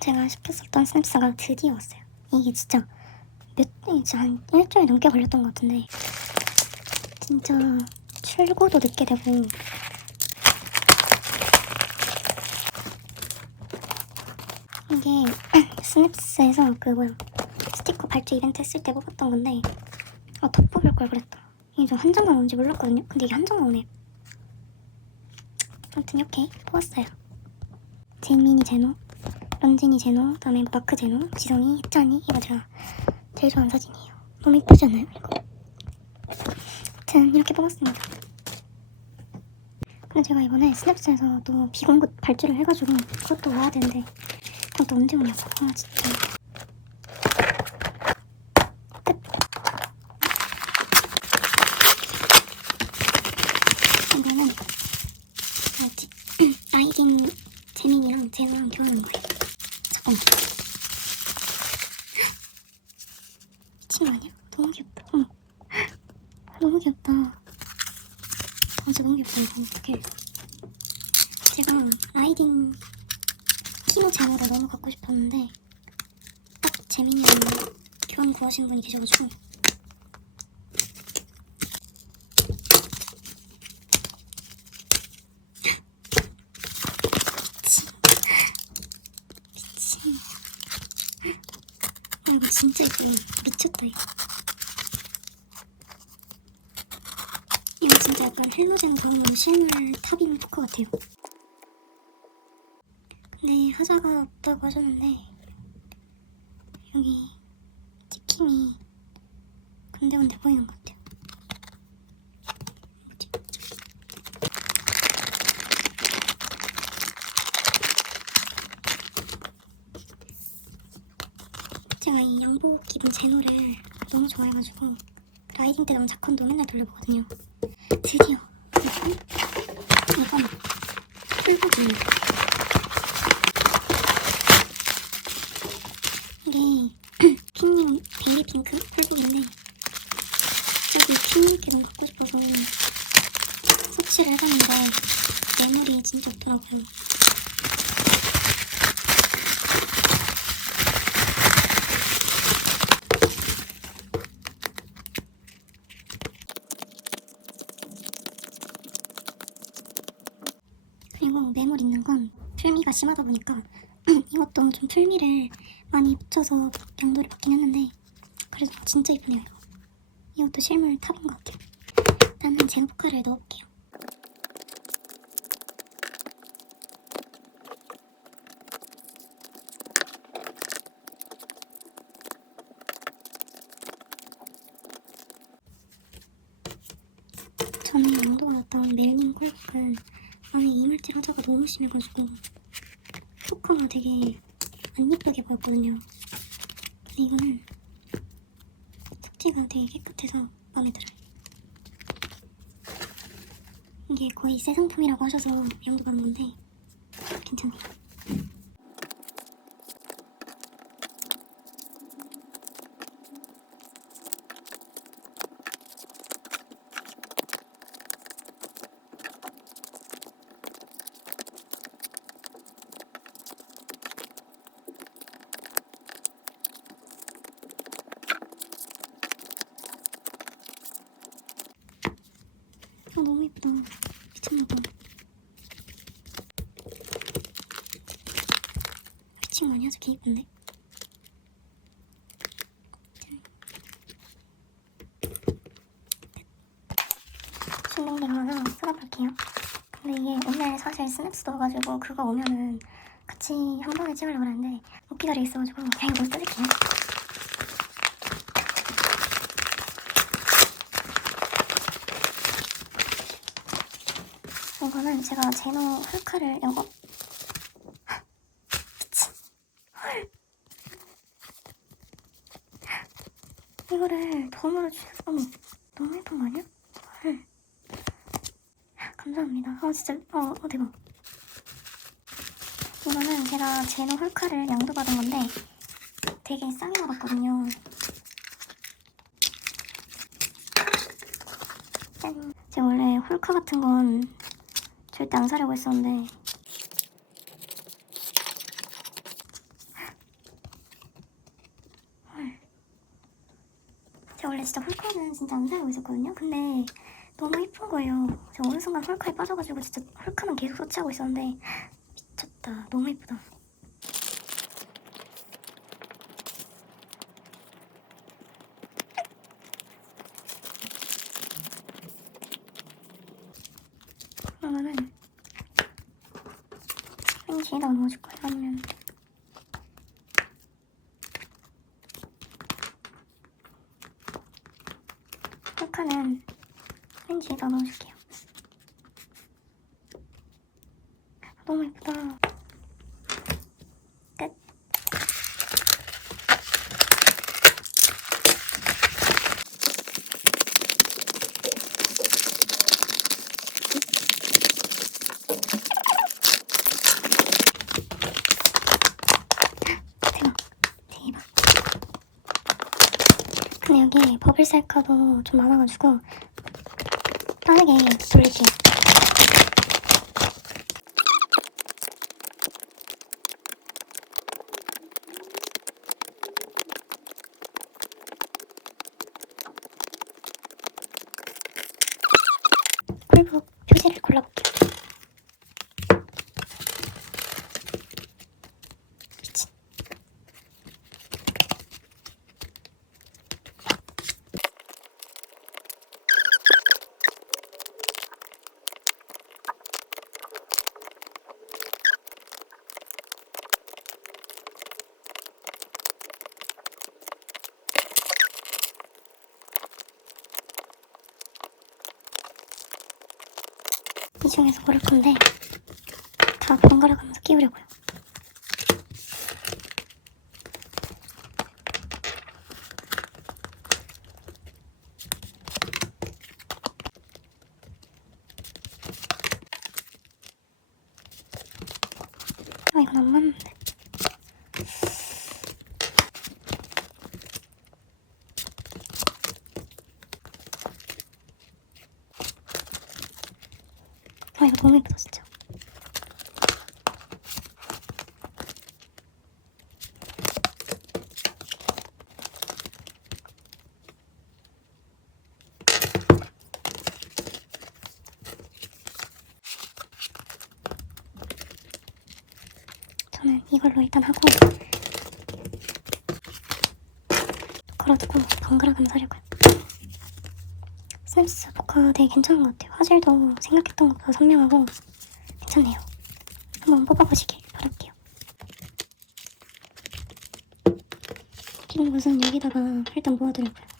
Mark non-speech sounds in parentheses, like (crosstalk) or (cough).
제가 시켰었던 스냅스가 드디어 왔어요. 이게 진짜 몇, 이제 한 일주일 넘게 걸렸던 것 같은데 진짜 출고도 늦게 되고 이게 (clears throat) 스냅스에서 그 뭐야 스티커 발주 이벤트 했을 때 뽑았던 건데 아더 뽑을 걸 그랬다. 이게 저 한 장만 오는지 몰랐거든요. 근데 이게 한 장만 오네. 아무튼 이렇게 뽑았어요. 제민이 제노, 런진이 제노, 그다음에 마크 제노, 지성이, 혜찬이 이거 제가 제일 좋아하는 사진이에요. 너무 이쁘지 않나요? 이거. 아무튼 이렇게 뽑았습니다. 근데 제가 이번에 스냅스에서 또 비공급 발주를 해가지고 그것도 와야 되는데 그것도 언제 오냐고. 아 진짜. 끝. 이거는 뭐였지? 아이딘 재민이랑 제노랑 교환한 거예요. 잠깐만. 거 아니야? 너무 귀엽다. 어머. 너무 귀엽다. 아, 진짜 너무 귀엽다. 이거 어떡해. 제가 아이딘 키노 제노를 너무 갖고 싶었는데 딱 재민이랑 교환 구하신 분이 계셔가지고 미친. 아, 이거 진짜 이쁘다. 미쳤다, 이거. 이거 진짜 약간 헬로젠 가면 실물 탑인 포커 같아요. 근데 하자가 없다고 하셨는데, 여기 찍힘이 군데군데 보이는 것 같아요. 뭐지? 제가 이 양복 입은 제노를 너무 좋아해가지고 라이딩 때 나온 자컨도 맨날 돌려보거든요. 드디어 이건 이건 풀복입니다. 이게 (clears throat) 핑님 베이비 핑크 풀복인데 저기 핑님께 너무 갖고 싶어서 섭취를 해봤는데 메모리 진짜 없더라고요. 그리고 메몰 있는 건 풀미가 심하다 보니까 (clears throat) 이것도 좀 풀미를 많이 붙여서 양도를 받긴 했는데 그래도 진짜 이쁘네요 이거. 이것도 실물 탑인 것 같아요. 나는 젠포카를 넣어볼게요. 전에 양도가 났던 멜님 콜북은 안에 이물질 하자가 너무 심해가지고 포커가 되게 안 예쁘게 보였거든요. 근데 이거는 석지가 되게 깨끗해서 마음에 들어요. 이게 거의 새 상품이라고 하셔서 양도 받은 건데 괜찮네요. 아 너무 예쁘다. 미쳤나봐. 미친 거 아니야? 저개 예쁜데? 짠. 신동댕 하나 쏟아볼게요. 근데 이게 오늘 사실 스냅스 넣어가지고 그거 오면은 같이 한 번에 찍으려고 하는데 못 기다리겠어가지고 그냥 이거 뜯을게요. 이거는 제가 제노 hul카를 이거. 미친. 헐 이거를 덤으로 주셔서 어머 너무 예쁜 거 아니야? 헐 감사합니다. 아 진짜 어, 어 대박. 이거는 제가 제노 hul카를 양도받은 건데 되게 싸게 받았거든요. 짠. 제가 원래 hul카 같은 건 절대 안 사려고 했었는데. 제가 원래 진짜 홀카는 진짜 안 사려고 했었거든요. 근데 너무 예쁜 거예요. 제가 어느 순간 홀카에 빠져가지고 진짜 홀카는 계속 서치하고 있었는데 미쳤다. 너무 예쁘다. 왠지에다 넣어줄 거예요. 아니면 홀카는 왠지에다 넣어줄게요. 너무 예쁘다. 여기 버블 셀카도 좀 많아가지고 빠르게 돌릴게요. 꿀북 표지를 골라볼게요. 이 중에서 고를 건데 다 번갈아 가면서 끼우려고요. 아 이건 안 맞는데. 예쁘다 진짜. 저는 이걸로 일단 하고 걸어두고 번갈아 가면서 하려고요. 스냅스 포카 되게 괜찮은 것 같아요. 화질도 생각했던 것보다 선명하고 괜찮네요. 한번 뽑아보시길 바랄게요. 기본 것은 여기다가 일단 모아두려고요.